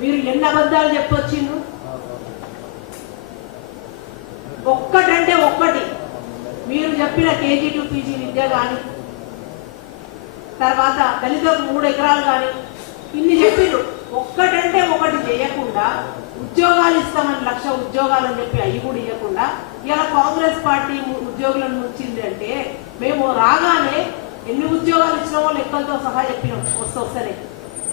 మీరు ఎన్ని అబద్ధాలు చెప్పొచ్చిండ్రు? ఒక్కటంటే ఒక్కటి మీరు చెప్పిన కేజీ టు పీజీ విద్య కానీ, తర్వాత దళితులకు 3 ఎకరాలు కానీ ఇన్ని చెప్పిండ్రు. ఒక్కటంటే ఒకటి చేయకుండా ఉద్యోగాలు ఇస్తామని 1,00,000 ఉద్యోగాలు అని చెప్పి అవి కూడా ఇవ్వకుండా ఇలా కాంగ్రెస్ పార్టీ ఉద్యోగులను ముంచింది. అంటే మేము రాగానే ఎన్ని ఉద్యోగాలు ఇచ్చినామో లెక్కలతో సహా చెప్పినాం వస్తేనే.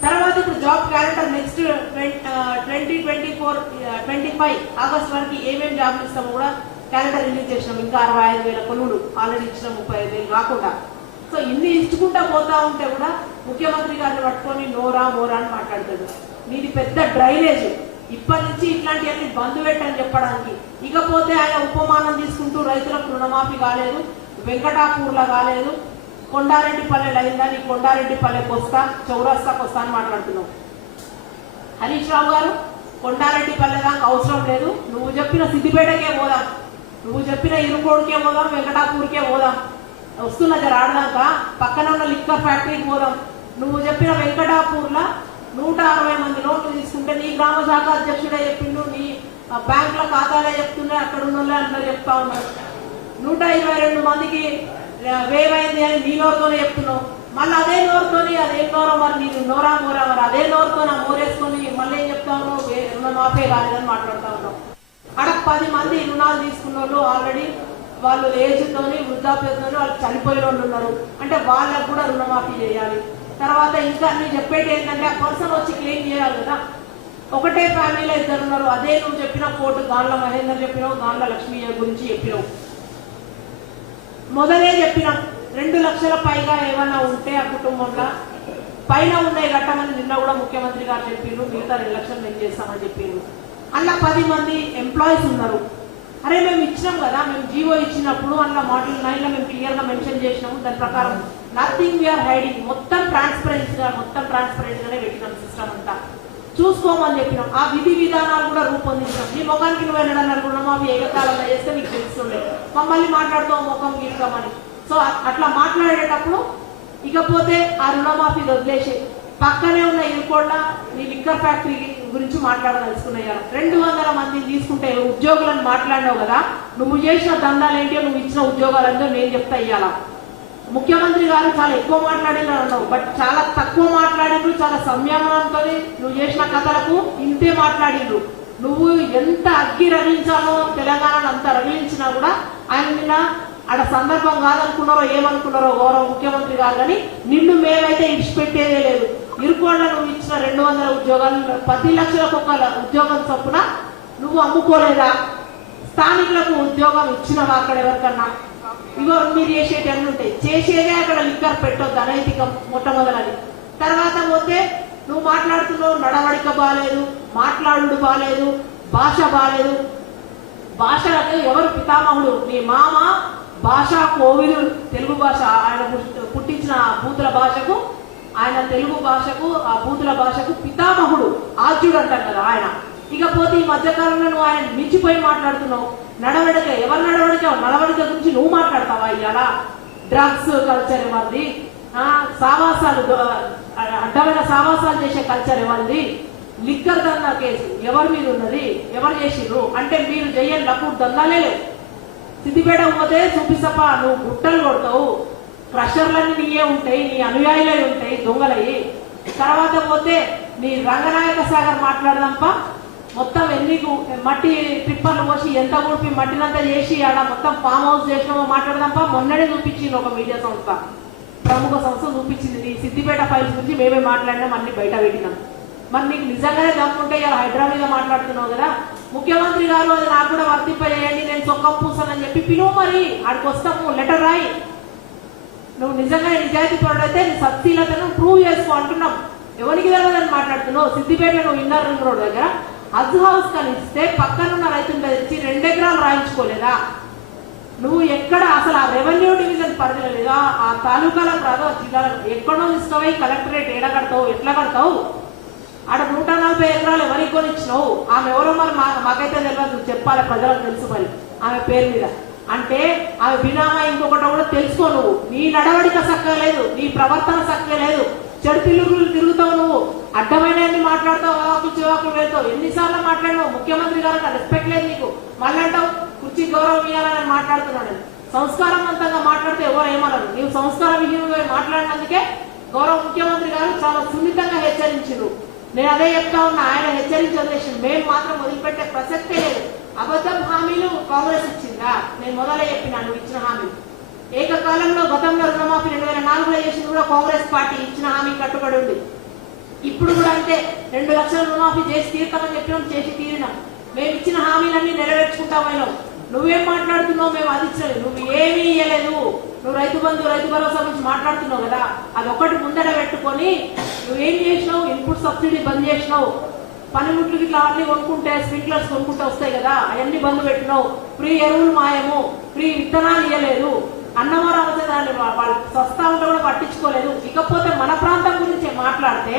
తర్వాత ఇప్పుడు జాబ్ క్యాలెండర్ నెక్స్ట్ 2024-25 ఆగస్ట్ వరకు ఏమేమి జాబ్లు ఇస్తామో కూడా క్యాలెండర్ రిలీజ్ చేసినాం. ఇంకా 65,000 కొనుగోలు ఆల్రెడీ ఇచ్చిన 35,000 కాకుండా. సో ఇన్ని ఇచ్చుకుంటా పోతా ఉంటే కూడా ముఖ్యమంత్రి గారిని పట్టుకొని నోరా మోరా అని మాట్లాడుతాడు. నీది పెద్ద డ్రైనేజ్. ఇప్పటి నుంచి ఇట్లాంటివన్నీ బంద్ పెట్టని చెప్పడానికి. ఇకపోతే ఆయన ఉపమానం తీసుకుంటూ రైతులకు రుణమాఫీ కాలేదు, వెంకటాపూర్లో కాలేదు, కొండారెడ్డిపల్లెలు అయిందా, నీ కొండారెడ్డిపల్లెకి వస్తా, చౌరస్తాకు వస్తా అని మాట్లాడుతున్నావు. హరీష్ రావు గారు కొండారెడ్డిపల్లె దాకా అవసరం లేదు, నువ్వు చెప్పిన సిద్దిపేటకే పోదాం, నువ్వు చెప్పిన ఇరుకోడికే పోదాం, వెంకటాపూర్కే పోదాం, వస్తున్న జర ఆడదాక పక్కన ఉన్న లిక్కర్ ఫ్యాక్టరీకి పోదాం. నువ్వు చెప్పిన వెంకటాపూర్లో 160 మంది లోన్లు తీసుకుంటే నీ గ్రామ శాఖ అధ్యక్షుడే చెప్పిండు, నీ బ్యాంకుల ఖాతాలే చెప్తుండే, అక్కడ ఉన్న వాళ్ళే అందరూ చెప్తా ఉన్నారు. 122 మందికి వేవైంది అని నీ నోరుతోనే చెప్తున్నావు. మళ్ళీ అదే నోరుతోని అదేం నోరో మరి నీకు నోరా మోరా మరి అదే నోరుతో నా మోరేసుకొని మళ్ళీ ఏం చెప్తా ఉన్నావు, రుణమాఫీ కాలేదని మాట్లాడుతూ ఉన్నావు. అక్కడ 10 మంది రుణాలు తీసుకున్న వాళ్ళు ఆల్రెడీ వాళ్ళు ఏజ్తోని వృద్ధాప్యంతో వాళ్ళు చనిపోయిన వాళ్ళు ఉన్నారు. అంటే వాళ్ళకు కూడా రుణమాఫీ చేయాలి. తర్వాత ఇంకా నేను చెప్పేది ఏంటంటే ఆ పర్సన్ వచ్చి క్లెయిమ్ చేయాలి కదా. ఒకటే ఫ్యామిలీలో 2 ఉన్నారు. అదే నువ్వు చెప్పిన కోర్టు గాండ్ల మహేందర్ చెప్పినావు, గాండ్ల లక్ష్మీ గురించి చెప్పినావు. మొదలే చెప్పినాం 2 లక్షల పైగా ఏమన్నా ఉంటే ఆ కుటుంబంలో పైన ఉన్నాయి కట్టమని నిన్న కూడా ముఖ్యమంత్రి గారు చెప్పిండ్రు. మిగతా 2 లక్షలు మేము చేస్తామని చెప్పిండ్రు. అలా 10 మంది ఎంప్లాయీస్ ఉన్నారు. అరే మేము ఇచ్చినాం కదా, మేము జీవో ఇచ్చినప్పుడు అలా మోడల్ 9లో మేము క్లియర్గా మెన్షన్ చేసినాము. దాని ప్రకారం నథింగ్ వీఆర్ హైడింగ్, మొత్తం ట్రాన్స్పరెంట్గానే పెట్టినాం. సిస్టమ్ అంతా చూసుకోమని చెప్పినాం. ఆ విధి విధానాలు కూడా రూపొందించినాం. నీ ముఖానికి నువ్వు వెళ్ళడం అనుకున్నాము, అవి ఏకకాలంలో చేస్తే నీకు తెలుస్తుండే, మమ్మల్ని మాట్లాడుతావు ముఖం గీస్తామని. సో అట్లా మాట్లాడేటప్పుడు ఇకపోతే ఆ రుణమాఫీ వదిలేసి పక్కనే ఉన్న ఇరుకోళ్ళ నీ లిక్కర్ ఫ్యాక్టరీ గురించి మాట్లాడదలుచుకున్నాయి. 200 మందిని తీసుకుంటే ఉద్యోగులను మాట్లాడినావు కదా, నువ్వు చేసిన దందాలు ఏంటో, నువ్వు ఇచ్చిన ఉద్యోగాలంటో నేను చెప్తా. ఇయ్యాల ముఖ్యమంత్రి గారు చాలా ఎక్కువ మాట్లాడినారు అన్నావు, బట్ చాలా తక్కువ మాట్లాడిండ్రు. చాలా సంయమనంతో నువ్వు చేసిన కథలకు ఇంతే మాట్లాడిండ్రు. నువ్వు ఎంత అగ్గి రగిలించాలో తెలంగాణను అంత రగిలించినా కూడా ఆయన నిన్న ఆడ సందర్భం కాదనుకున్నారో ఏమనుకున్నారో గౌరవ ముఖ్యమంత్రి గారు, కానీ నిన్ను మేమైతే ఇడిచిపెట్టేదే లేదు. ఇరుకోళ్ళ నువ్వు ఇచ్చిన 200 ఉద్యోగాలు 10 లక్షలకు ఒక ఉద్యోగం చొప్పున నువ్వు అమ్ముకోలేదా? స్థానికులకు ఉద్యోగం ఇచ్చినవా? అక్కడ ఎవరికన్నా ఇగో మీరు చేసేటి అన్నీ ఉంటాయి. చేసేదే అక్కడ లిక్కర్ పెట్టొద్దు, అనైతికం మొట్టమొదలది. తర్వాత పోతే నువ్వు మాట్లాడుతున్నావు నడవడిక బాగాలేదు, మాట్లాడు బాగాలేదు, భాష బాగాలేదు. భాషలకు ఎవరు పితామహుడు? నీ మామ భాషా కోవిలు, తెలుగు భాష. ఆయన పుట్టించిన బూతుల భాషకు, ఆయన తెలుగు భాషకు, ఆ బూతుల భాషకు పితామహుడు, ఆద్యుడు అంటారు కదా ఆయన. ఇకపోతే ఈ మధ్యకాలంలో నువ్వు ఆయన మించిపోయి మాట్లాడుతున్నావు. నడవడిక, ఎవరు నడవడిక గురించి నువ్వు మాట్లాడతావా? ఇవాళ డ్రగ్స్ కల్చర్ ఎవరిది? సావాసాలు, అడ్డమైన సావాసాలు చేసే కల్చర్ ఎవరిది? లిక్కర్ దందా కేసు ఎవరి మీద ఉన్నది? ఎవరు చేసిర్రు? అంటే మీరు చెయ్యని లప్పుడు దందాలే లేవు. సిద్దిపేట పోతే చూపిస్తప్ప నువ్వు గుట్టలు కొడతావు, క్రషర్లన్నీ నీయే ఉంటాయి, నీ అనుయాయులే ఉంటాయి దొంగలయ్యి. తర్వాత పోతే నీ రంగనాయక సాగర్ మాట్లాడదాంప, మొత్తం ఎన్ని మట్టి ట్రిప్పర్లు పోసి ఎంత ఊపి మట్టినంతా చేసి ఆడ మొత్తం ఫామ్ హౌస్ చేసినామో మాట్లాడదాంప. మొన్ననే చూపించింది ఒక మీడియా సంస్థ, ప్రముఖ సంస్థ చూపించింది. నీ సిద్దిపేట ఫైల్స్ గురించి మేమే మాట్లాడినాం, అన్ని బయట పెట్టినాం. మరి నీకు నిజంగానే దమ్ముంటే ఇలా హైదరాబాద్ మాట్లాడుతున్నావు కదా. ముఖ్యమంత్రి గారు అది నాకు కూడా వర్తింపజేయండి, నేను చొక్కా పూసానని చెప్పి పిలువు, మరి ఆడికి వస్తాము, లెటర్ రాయి. నువ్వు నిజంగా నిజాయితీ పరుడైతే నీ సత్శీలతను ప్రూవ్ చేసుకో అంటున్నాం. ఎవరికి వెళ్ళదని మాట్లాడుతున్నావు? సిద్దిపేటలో నువ్వు ఇన్నర్ రింగ్ రోడ్ దగ్గర హజ్ హౌస్ కనిస్తే పక్కనున్న రైతులు తెచ్చి 2 ఎకరాలు రాయించుకోలేదా? నువ్వు ఎక్కడ అసలు ఆ రెవెన్యూ డివిజన్ పరిధిలో లేదా? ఆ తాలూకాలకు రాదు, ఆ జిల్లాలకు ఎక్కడో ఇస్తావై కలెక్టరేట్ ఏడ కడతావు, ఎట్లా కడతావు? ఆడ 140 ఎకరాలు ఎవరికి కొనిచ్చినావు? ఆమె ఎవరో మరి మాకైతే తెలియదు, చెప్పాలి, ప్రజలకు తెలుసు మరి ఆమె పేరు మీద. అంటే ఆమె బినామా ఇంకొకటి కూడా తెలుసుకో. నువ్వు నీ నడవడిక చక్కగా లేదు, నీ ప్రవర్తన చక్కగా లేదు, చెడు పిల్లుగులు తిరుగుతావు, నువ్వు అడ్డమైన మాట్లాడతావు, గారితో ఎన్నిసార్లు మాట్లాడినావు? ముఖ్యమంత్రి గారికి రెస్పెక్ట్ లేదు నీకు, మళ్ళీ అంటావు కుర్చీ గౌరవం ఇవ్వాలని మాట్లాడుతున్నాడు. సంస్కారవంతంగా మాట్లాడితే ఎవరు ఏమన్నారు? నీవు సంస్కార విహీనంగా మాట్లాడినందుకే గౌరవ ముఖ్యమంత్రి గారు చాలా సున్నితంగా హెచ్చరించారు. నేను అదే చెప్తా ఉన్నా, ఆయన హెచ్చరించి వదిలేసింది, మేము మాత్రం వదిలిపెట్టే ప్రసక్తే లేదు. అబద్ధం హామీలు కాంగ్రెస్ ఇచ్చిందా? నేను మొదలే చెప్పినాను ఇచ్చిన హామీ. ఏకకాలంలో గతంలో రుణమాఫీ 2004లో చేసింది కూడా కాంగ్రెస్ పార్టీ, ఇచ్చిన హామీ కట్టుబడి ఉంది. ఇప్పుడు కూడా అంతే, 2 లక్షల రుణమాఫీ చేసి తీరుతామని చెప్పినాం, చేసి తీరినాం. మేము ఇచ్చిన హామీలన్నీ నెరవేర్చుకుంటా పోయినాం. నువ్వేం మాట్లాడుతున్నావు? మేము అది ఇచ్చలేదు, నువ్వు ఏమీ ఇయ్యలేదు. నువ్వు రైతు బంధు రైతు భరోసా గురించి మాట్లాడుతున్నావు కదా, అది ఒకటి ముందర పెట్టుకొని నువ్వేం చేసినావు? ఇన్పుట్ సబ్సిడీ బంద్ చేసినావు. పనిముట్లు ఇట్లా అవన్నీ కొనుక్కుంటే స్ప్రింక్లర్స్ కొనుక్కుంటే వస్తాయి కదా, అవన్నీ బంద్ పెట్టినావు. ఫ్రీ ఎరువులు మాయము, ఫ్రీ విత్తనాలు ఇవ్వలేదు. అన్నవరం దాన్ని వాళ్ళు సస్తా ఉంటే కూడా పట్టించుకోలేదు. ఇకపోతే మన ప్రాంతం గురించి మాట్లాడితే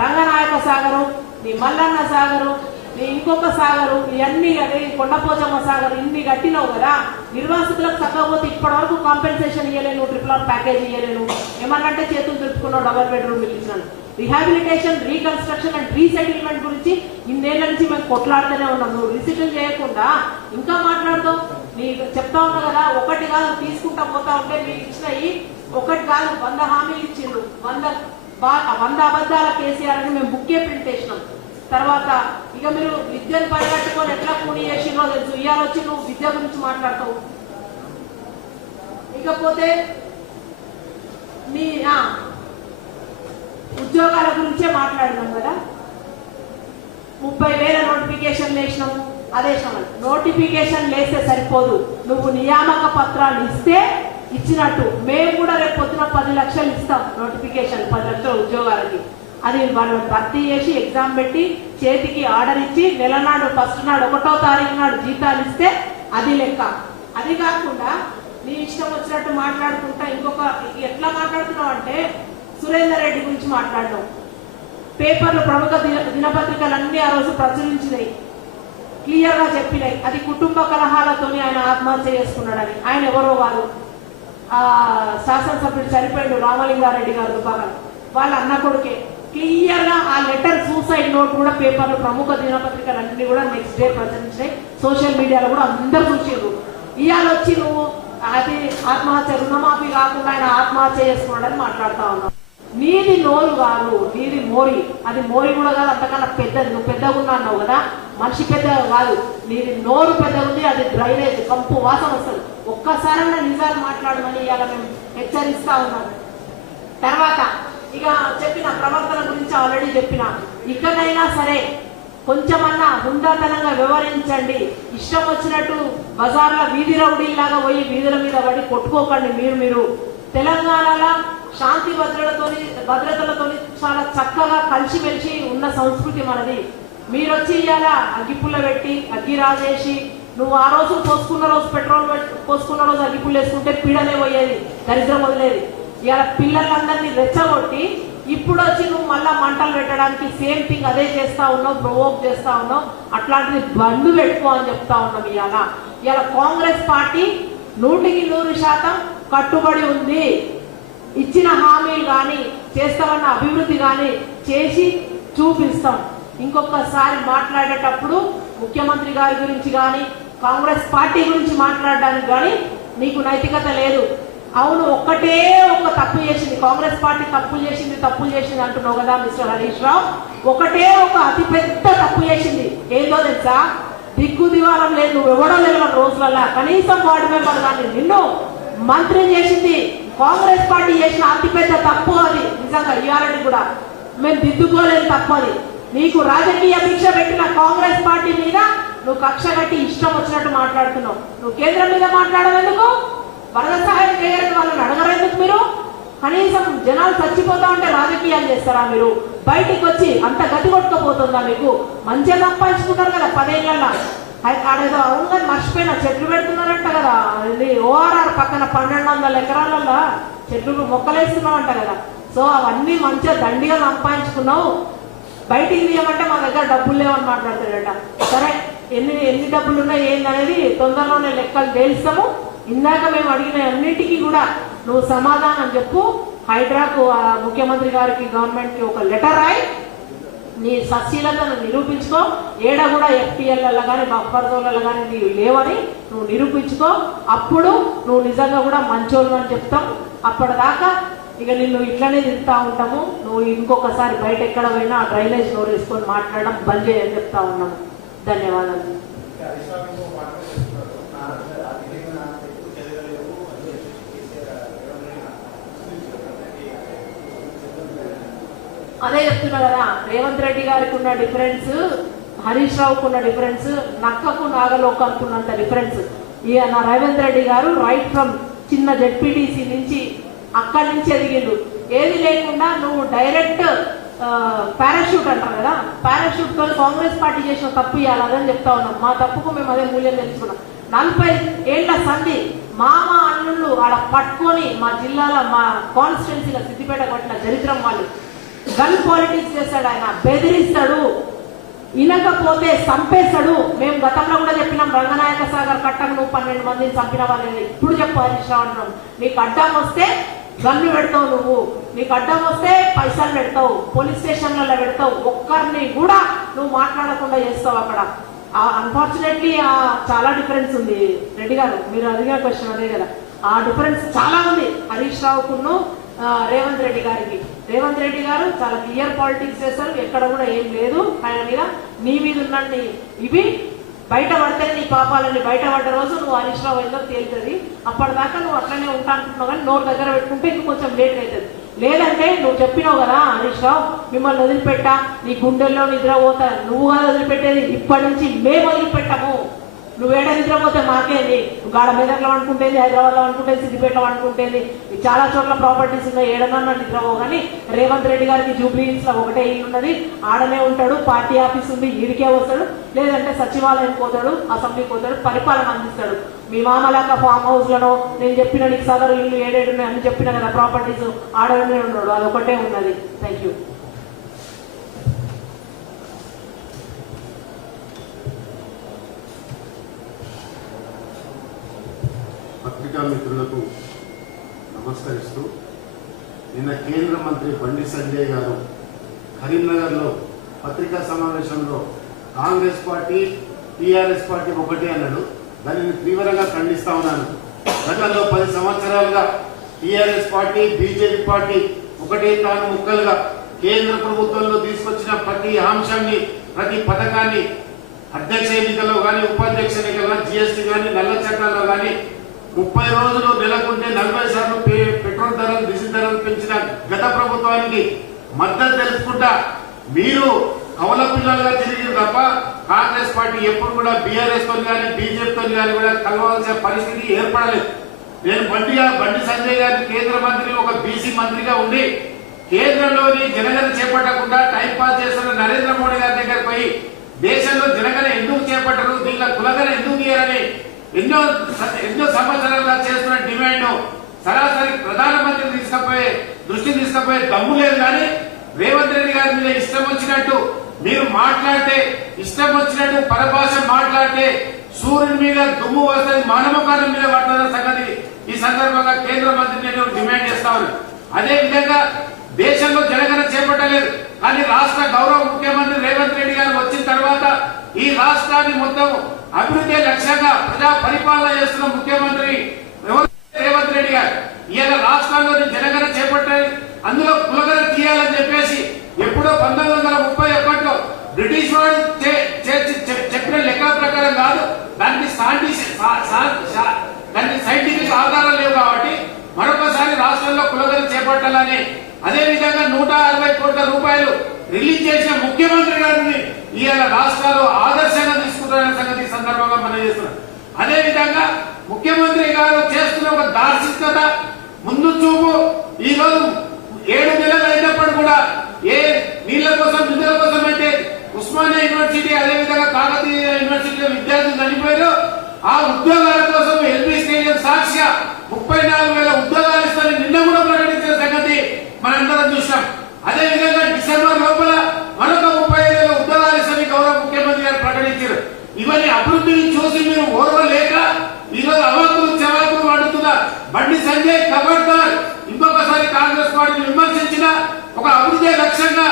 రంగనాయక సాగరు, నీ మల్లన్న సాగరు, నీ ఇంకొక సాగరు, ఇవన్నీ అదే కొండపోచమ్మ సాగరు, ఇన్ని కట్టినావు కదా. నిర్వాసితులకు చక్కకపోతే ఇప్పటి వరకు కాంపెన్సేషన్ ఇవ్వలేను, RRR ప్యాకేజ్ ఇవ్వలేను. ఏమన్నంటే చేతులు తెలుపుకున్నావు, డబల్ బెడ్రూమ్ ఇచ్చినాను. రిహాబిలిటేషన్, రీకన్స్ట్రక్షన్ అండ్ రీసెటిల్మెంట్ గురించి ఇన్నేళ్ల నుంచి మేము కొట్లాడుతూనే ఉన్నాం. నువ్వు రిసిషన్ చేయకుండా ఇంకా మాట్లాడతావు. నీకు చెప్తా ఉన్నా కదా, ఒకటి కాదు తీసుకుంటా పోతా ఉంటే మీకు ఇచ్చినవి ఒకటి కాదు 100 హామీలు ఇచ్చిండ్రు. 100 అబద్ధాల కేసీఆర్ అని మేము బుక్కే ప్రింట్ చేసినాం. తర్వాత ఇక మీరు విద్యను పరిగట్టుకొని ఎట్లా కూని చేసిందో తెలుసు. ఇవాళ వచ్చి నువ్వు విద్య గురించి మాట్లాడతావు. ఇకపోతే నీ ఉద్యోగాల గురించే మాట్లాడినాం కదా. 30,000 నోటిఫికేషన్ వేసినాము, అదే నోటిఫికేషన్ వేస్తే సరిపోదు, నువ్వు నియామక పత్రాలు ఇస్తే ఇచ్చినట్టు. మేము కూడా రేపు పొద్దున 10 లక్షలు ఇస్తాం నోటిఫికేషన్, 10 లక్షల ఉద్యోగాలకి. అది వాళ్ళు భర్తీ చేసి ఎగ్జామ్ పెట్టి చేతికి ఆర్డర్ ఇచ్చి నెల నాడు ఫస్ట్ నాడు 1వ తారీఖు నాడు జీతాలు ఇస్తే అది లెక్క. అది కాకుండా నీ ఇష్టం వచ్చినట్టు మాట్లాడుకుంటా ఇంకొక ఎట్లా మాట్లాడుతున్నావు అంటే సురేందర్ రెడ్డి గురించి మాట్లాడడం. పేపర్లు ప్రముఖ దినపత్రికలన్నీ ఆ రోజు ప్రచురించినాయి, క్లియర్ గా చెప్పినాయి అది కుటుంబ కలహాలతోని ఆయన ఆత్మహత్య చేసుకున్నాడని. ఆయన ఎవరో వారు శాసనసభ్యుడు చనిపోయాడు రామలింగారెడ్డి గారు దుబాకర్, వాళ్ళ అన్న కొడుకే. క్లియర్ గా ఆ లెటర్ సూసైడ్ నోట్ కూడా పేపర్లు ప్రముఖ దినపత్రికలన్నీ కూడా నెక్స్ట్ డే ప్రచురించినాయి, సోషల్ మీడియాలో కూడా అందరు చూసారు. ఇవాళ వచ్చి నువ్వు అది ఆత్మహత్య రుణమాఫీ కాకుండా ఆయన ఆత్మహత్య చేసుకున్నాడని మాట్లాడుతా ఉన్నావు. నీది నోరు కాదు, నీది మోరి. అది మోరి కూడా కాదు, అంతకన్నా పెద్దది. నువ్వు పెద్దగా ఉన్నా అన్నావు కదా, మనిషి పెద్దగా కాదు, నీది నోరు పెద్దగా ఉంది. అది డ్రైనేజ్ కంపు వాసన వస్తుంది. ఒక్కసారైనా నిజాలు మాట్లాడమని ఇవాళ మేము హెచ్చరిస్తా ఉన్నాం. తర్వాత ఇక చెప్పిన ప్రవర్తన గురించి ఆల్రెడీ చెప్పిన. ఇకనైనా సరే కొంచెమన్నా హుందాతనంగా వ్యవహరించండి. ఇష్టం వచ్చినట్టు బజార్లో వీధి రౌడీలాగా పోయి వీధుల మీద పడి కొట్టుకోకండి. మీరు తెలంగాణలో శాంతి భద్రతలతో చాలా చక్కగా కలిసిమెలిసి ఉన్న సంస్కృతి మనది. మీరు వచ్చి ఇవాళ అగ్గిపుల్ల పెట్టి అగ్గి రాజేసి నువ్వు ఆ రోజు పోసుకున్న రోజు పెట్రోల్ పోసుకున్న రోజు అగ్గిపుల్ల వేసుకుంటే పీడనే పోయేది, దరిద్రం వదిలేది. ఇవాళ పిల్లలందరినీ రెచ్చగొట్టి ఇప్పుడు వచ్చి నువ్వు మళ్ళా మంటలు పెట్టడానికి సేమ్ థింగ్ అదే చేస్తా ఉన్నావు, ప్రొవోక్ చేస్తా ఉన్నావు. అట్లాంటిది బంధు పెట్టుకో అని చెప్తా ఉన్నాం. ఇవాళ కాంగ్రెస్ పార్టీ 100% కట్టుబడి ఉంది. ఇచ్చిన హామీలు కానీ చేస్తామన్న అభివృద్ధి కానీ చేసి చూపిస్తాం. ఇంకొకసారి మాట్లాడేటప్పుడు ముఖ్యమంత్రి గారి గురించి కానీ కాంగ్రెస్ పార్టీ గురించి మాట్లాడడానికి కానీ నీకు నైతికత లేదు. అవును, ఒక్కటే ఒక తప్పు చేసింది కాంగ్రెస్ పార్టీ, తప్పులు చేసింది అంటున్నావు కదా మిస్టర్ హరీష్ రావు. ఒకటే ఒక అతిపెద్ద తప్పు చేసింది. ఏందో తెలుసా? దిక్కు దివారం లేదు, నువ్వు ఎవడో లేదు రోజులల్లా. కనీసం వార్డు మెంబర్ కానీ నిన్ను మంత్రి చేసింది కాంగ్రెస్ పార్టీ చేసిన అతిపెద్ద తప్పు అది. నిజంగా ఇవాళ కూడా మేము దిద్దుకోలేని తప్పు అది. నీకు రాజకీయ భిక్ష పెట్టిన కాంగ్రెస్ పార్టీ మీద నువ్వు కక్ష కట్టి ఇష్టం వచ్చినట్టు మాట్లాడుతున్నావు. నువ్వు కేంద్రం మీద మాట్లాడేందుకు, వరద సహాయం చేయాలని వాళ్ళని అడగరేందుకు? మీరు కనీసం జనాలు చచ్చిపోతా ఉంటే రాజకీయాలు చేస్తారా? మీరు బయటికి వచ్చి అంత గతి కొట్టుకపోతుందా మీకు? మంచిగా సంపాదించుకుంటారు కదా 10 ఏళ్ళ. ఆడేదో అవును మర్చిపోయినా చెట్లు పెడుతున్నారంట కదా, ఇది ORR పక్కన 1200 ఎకరాలలో చెట్లు మొక్కలేస్తున్నావు అంట కదా. సో అవన్నీ మంచిగా దండిగా సంపాదించుకున్నావు. బయటికి తీయమంటే మా దగ్గర డబ్బులు లేవని మాట్లాడతాడట. సరే, ఎన్ని డబ్బులు ఉన్నాయి ఏందనేది తొందరలోనే లెక్కలు తేల్స్తాము. ఇందాక మేము అడిగిన అన్నిటికీ కూడా నువ్వు సమాధానం చెప్పు. హైడ్రాకు ముఖ్యమంత్రి గారికి గవర్నమెంట్కి ఒక లెటర్ రాయి. నీ సశీలతను నిరూపించుకో. ఏడ కూడా ఎఫ్టీఎల్లలో కానీ బఫర్ జోన్లలో కానీ నీవు లేవని నువ్వు నిరూపించుకో. అప్పుడు నువ్వు నిజంగా కూడా మంచోళ్ళు అని చెప్తాం. అప్పటిదాకా ఇక నిన్ను ఇట్లనే తింటా ఉంటాము. నువ్వు ఇంకొకసారి బయట ఎక్కడ పోయినా ఆ డ్రైనేజ్ నోరు వేసుకొని మాట్లాడడం బంద్ చేయని చెప్తా ఉన్నాము. ధన్యవాదాలు. అదే చెప్తున్నా కదా, రేవంత్ రెడ్డి గారికి ఉన్న డిఫరెన్స్, హరీష్ రావుకు ఉన్న డిఫరెన్స్, నక్కకు నాగలోకానికి ఉన్నంత డిఫరెన్స్. ఈయన రేవంత్ రెడ్డి గారు రైట్ ఫ్రమ్ చిన్న జెడ్పీటీసీ నుంచి అక్కడి నుంచి ఎదిగిండు. ఏది లేకుండా నువ్వు డైరెక్ట్ పారాషూట్ అంటారు కదా, పారాషూట్ తో కాంగ్రెస్ పార్టీ చేసిన తప్పు ఇవ్వాలని చెప్తా ఉన్నాం. మా తప్పుకు మేము అదే మూల్యం తెలుసుకున్నాం. 40 ఏళ్ల సంధి మామ అల్లుళ్ళు ఆడ పట్టుకొని మా జిల్లాలో మా కాన్స్టిట్యున్సీలో సిద్దిపేట పట్టిన చరిత్రం వాళ్ళు. గన్ పాలిటిక్స్ చేస్తాడు ఆయన, బెదిరిస్తాడు, ఇనకపోతే చంపేస్తాడు. మేము గతంలో కూడా చెప్పినాం, రంగనాయక సాగర్ కట్టకు నువ్వు 12 మందిని చంపిన వాళ్ళని ఇప్పుడు చెప్పు హరీష్ రావు అంటున్నాం. నీకు అడ్డం వస్తే గన్ను పెడతావు, నువ్వు నీకు అడ్డం వస్తే పైసలు పెడతావు, పోలీస్ స్టేషన్లలో పెడతావు, ఒక్కరిని కూడా నువ్వు మాట్లాడకుండా చేస్తావు అక్కడ. అన్ఫార్చునేట్లీ చాలా డిఫరెన్స్ ఉంది. రెడ్డి గారు మీరు అడిగిన క్వశ్చన్ అదే కదా, ఆ డిఫరెన్స్ చాలా ఉంది హరీష్ రావుకును రేవంత్ రెడ్డి గారికి. రేవంత్ రెడ్డి గారు చాలా క్లియర్ పాలిటిక్స్ చేస్తారు, ఎక్కడ కూడా ఏం లేదు ఆయన మీద. నీ మీద ఉన్నన్ని ఇవి బయట పడితే నీ పాపాలని బయట పడ్డ రోజు నువ్వు హరీష్ రావు ఏదో తేలుతుంది. అప్పటిదాకా నువ్వు అట్లనే ఉంటా అంటున్నావు, కానీ నోరు దగ్గర పెట్టుకుంటే ఇంక కొంచెం లేట్ అవుతుంది. లేదంటే నువ్వు చెప్పినావు కదా హరీష్ రావు మిమ్మల్ని వదిలిపెట్టా, నీ గుండెల్లో నిద్రపోతా, నువ్వు కాదు వదిలిపెట్టేది, ఇప్పటి నుంచి మేము వదిలిపెట్టాము. నువ్వేడ నిద్రపోతే మాకేంది, గాడ మెదక్లో అనుకుంటేది, హైదరాబాద్లో అనుకుంటేది, సిద్దిపేటలో అనుకుంటేది, చాలా చోట్ల ప్రాపర్టీస్ ఉన్నాయి, ఏడన్నా నిద్రపో. కానీ రేవంత్ రెడ్డి గారికి జూబ్లీ హిల్స్ లో ఒకటే ఇల్లు ఉన్నది, ఆడనే ఉంటాడు, పార్టీ ఆఫీస్ ఉంది, ఈడికే వస్తాడు, లేదంటే సచివాలయం పోతాడు, అసెంబ్లీకి పోతాడు, పరిపాలన అందిస్తాడు. మీ మామలాక ఫామ్ హౌస్ లను నేను చెప్పిన నీకు సదరు ఇల్లు ఏడేడు అని చెప్పిన కదా, ప్రాపర్టీస్ ఆడనే ఉన్నాడు, అదొకటే ఉన్నది. Thank you. పత్రికా మిత్రులకు నమస్కరిస్తూ, నిన్న కేంద్ర మంత్రి బండి సంజయ్ గారు కరీంనగర్లో పత్రికా సమావేశంలో కాంగ్రెస్ పార్టీ టీఆర్ఎస్ పార్టీ ఒకటే అన్నాడు. దానిని తీవ్రంగా ఖండిస్తా ఉన్నాను. గతంలో 10 సంవత్సరాలుగా టీఆర్ఎస్ పార్టీ బీజేపీ పార్టీ ఒకటే తాను ముక్కలుగా కేంద్ర ప్రభుత్వంలో తీసుకొచ్చిన ప్రతి అంశాన్ని, ప్రతి పథకాన్ని అధ్యక్ష ఎన్నికల్లో కానీ ఉపాధ్యక్ష ఎన్నికల్లో జీఎస్టీ కానీ నల్ల చట్టాల్లో కానీ 30 రోజులు నెలకొంటే 40 సార్లు పెట్రోల్ ధరలు, డీజిల్ ధరలు పెంచిన గత ప్రభుత్వానికి మద్దతు తెలుపుకుంటా మీరు కవల పిల్లలుగా తిరిగి తప్ప కాంగ్రెస్ పార్టీ ఎప్పుడు కూడా బీఆర్ఎస్ తో కానీ బీజేపీతో కానీ కూడా కలవాల్సిన పరిస్థితి ఏర్పడలేదు. నేను బండి సంజయ్ గారి కేంద్ర మంత్రి, ఒక బీసీ మంత్రిగా ఉండి కేంద్రంలోని జనగణ చేపట్టకుండా టైం పాస్ చేస్తున్న నరేంద్ర మోడీ గారి దగ్గర పోయి దేశంలో జనగణ ఎందుకు చేపట్టరు, దీనిలో కులగణ ఎందుకు తీయరని ఎన్నో సంవత్సరాలుగా చేస్తున్న డిమాండ్ సరాసరి ప్రధానమంత్రి దృష్టి తీసుకపోయే దమ్ము లేదు. కానీ రేవంత్ రెడ్డి గారి మీద ఇష్టం వచ్చినట్టు మీరు మాట్లాడితే, ఇష్టం వచ్చినట్టు పరభాష మాట్లాడితే సూర్యుని మీద దుమ్ము వస్తుంది, మానవకాలం మీద పడుతున్న సంగతి ఈ సందర్భంగా కేంద్ర మంత్రి నేను డిమాండ్ చేస్తా ఉన్నాను. అదే విధంగా దేశంలో జనగణన చేపట్టలేదు, కానీ రాష్ట్ర గౌరవ ముఖ్యమంత్రి రేవంత్ రెడ్డి గారు వచ్చిన తర్వాత ఈ రాష్ట్రాన్ని మొత్తం అభివృద్ధి లక్ష్యంగా ప్రజా పరిపాలన చేస్తున్న ముఖ్యమంత్రి రేవంత్ రెడ్డి గారు ఇవాళ రాష్ట్రాల్లోని జనగణన చేపట్టాలి, అందులో కులగణ తీయాలని చెప్పేసి ఎప్పుడో 1931లో బ్రిటిష్ వాడు చెప్పిన లెక్కల ప్రకారం కాదు, దానికి సైంటిఫిక్ ఆధారాలు లేవు. కాబట్టి మరొకసారి రాష్ట్రంలో కులగణ చేపట్టాలని, అదే విధంగా 160 కోట్ల రూపాయలు రిలీజ్ చేసిన ముఖ్యమంత్రి గారిని ఇవాళ రాష్ట్రాలు ఆదర్శంగా తీసుకుంటారనే సంగతి ఈ సందర్భంగా మనం చేస్తున్నాం. అదే విధంగా ముఖ్యమంత్రి గారు చేస్తున్న ఒక దార్శనికత, ముందు చూపు, ఈ రోజు 7 నెలలు అయినప్పుడు కూడా ఏ నీళ్ల కోసం నిధుల కోసం అంటే ఉస్మానియా యూనివర్సిటీ, అదేవిధంగా కాకతీయ యూనివర్సిటీలో విద్యార్థులు చనిపోయారు, ఆ ఉద్యోగాల కోసం ఎల్బీ స్టేడియం సాక్షిగా 34,000 ఉద్యోగాలు ఇస్తారని నిన్న కూడా ప్రకటించిన సంగతి మనందరం చూసాం. అదే విధంగా డిసెంబర్ లోపల మరొక 35,000 ఉద్యోగాలు ఇస్తారని గౌరవ ముఖ్యమంత్రి గారు ప్రకటించారు. ఇవన్నీ అభివృద్ధిని చూసి మీరు ఓర్వలేక ఈరోజు అవాకులు చెవాకులు అడుగుతున్న బండి సంజయ్ ఖబర్దార్. ఇంకొకసారి కాంగ్రెస్ పార్టీని విమర్శించిన ఒక అభివృద్ధి లక్ష్యంగా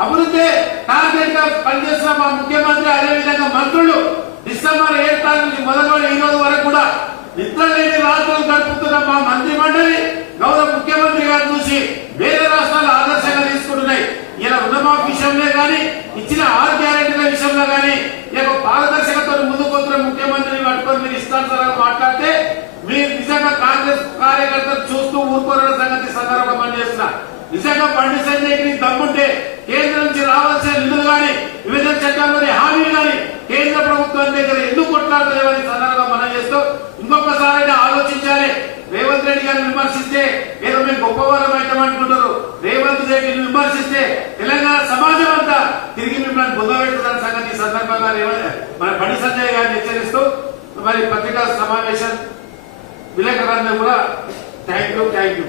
అభివృద్ధి టార్గెట్ గా పనిచేస్తున్న మా ముఖ్యమంత్రి అదేవిధంగా మంత్రులు డిసెంబర్ 7 తారీఖు నుంచి మొదలుకొని ఈ రోజు వరకు కూడా నిద్ర లేని రాత్రులు గడుపుతున్న మా మంత్రి మండలి గౌరవ ముఖ్యమంత్రి గారు చూసి వేరే రాష్ట్రాలు ఆదర్శంగా తీసుకుంటున్నాయి. ఇలా రుణమాఫీ విషయంలో కానీ ఇచ్చిన 6 గ్యారెంటీల విషయంలో కానీ పారదర్శకతో ముందుకు పోతున్న ముఖ్యమంత్రిని పట్టుకొని మీరు ఇష్టానుసారంగా మాట్లాడితే మీరు నిజంగా కాంగ్రెస్ కార్యకర్తలు చూస్తూ ఊరుకోరన్న సంగతి సందర్భంగా పనిచేస్తున్నా. నిజంగా బండి సంజయ్కి దమ్ముంటే కేంద్రం నుంచి రావాల్సిన నిధులు కానీ విభజన చట్టాల్లోని హామీలు కానీ కేంద్ర ప్రభుత్వం దగ్గర ఎందుకు కొట్లాడలేవని సందర్భంగా మనం చేస్తూ ఇంకొకసారి ఆలోచించాలి. రేవంత్ రెడ్డి గారిని విమర్శిస్తే ఏదో మేము గొప్పవారం అవుతామనుకుంటారు. రేవంత్ రెడ్డిని విమర్శిస్తే తెలంగాణ సమాజం అంతా తిరిగి మిమ్మల్ని బుద్ధపెట్టుకున్న సంగతి సందర్భంగా మన బండి సంజయ్ గారిని హెచ్చరిస్తూ మరి పత్రికా సమావేశం విలేకరులందరూ కూడా థ్యాంక్ యూ.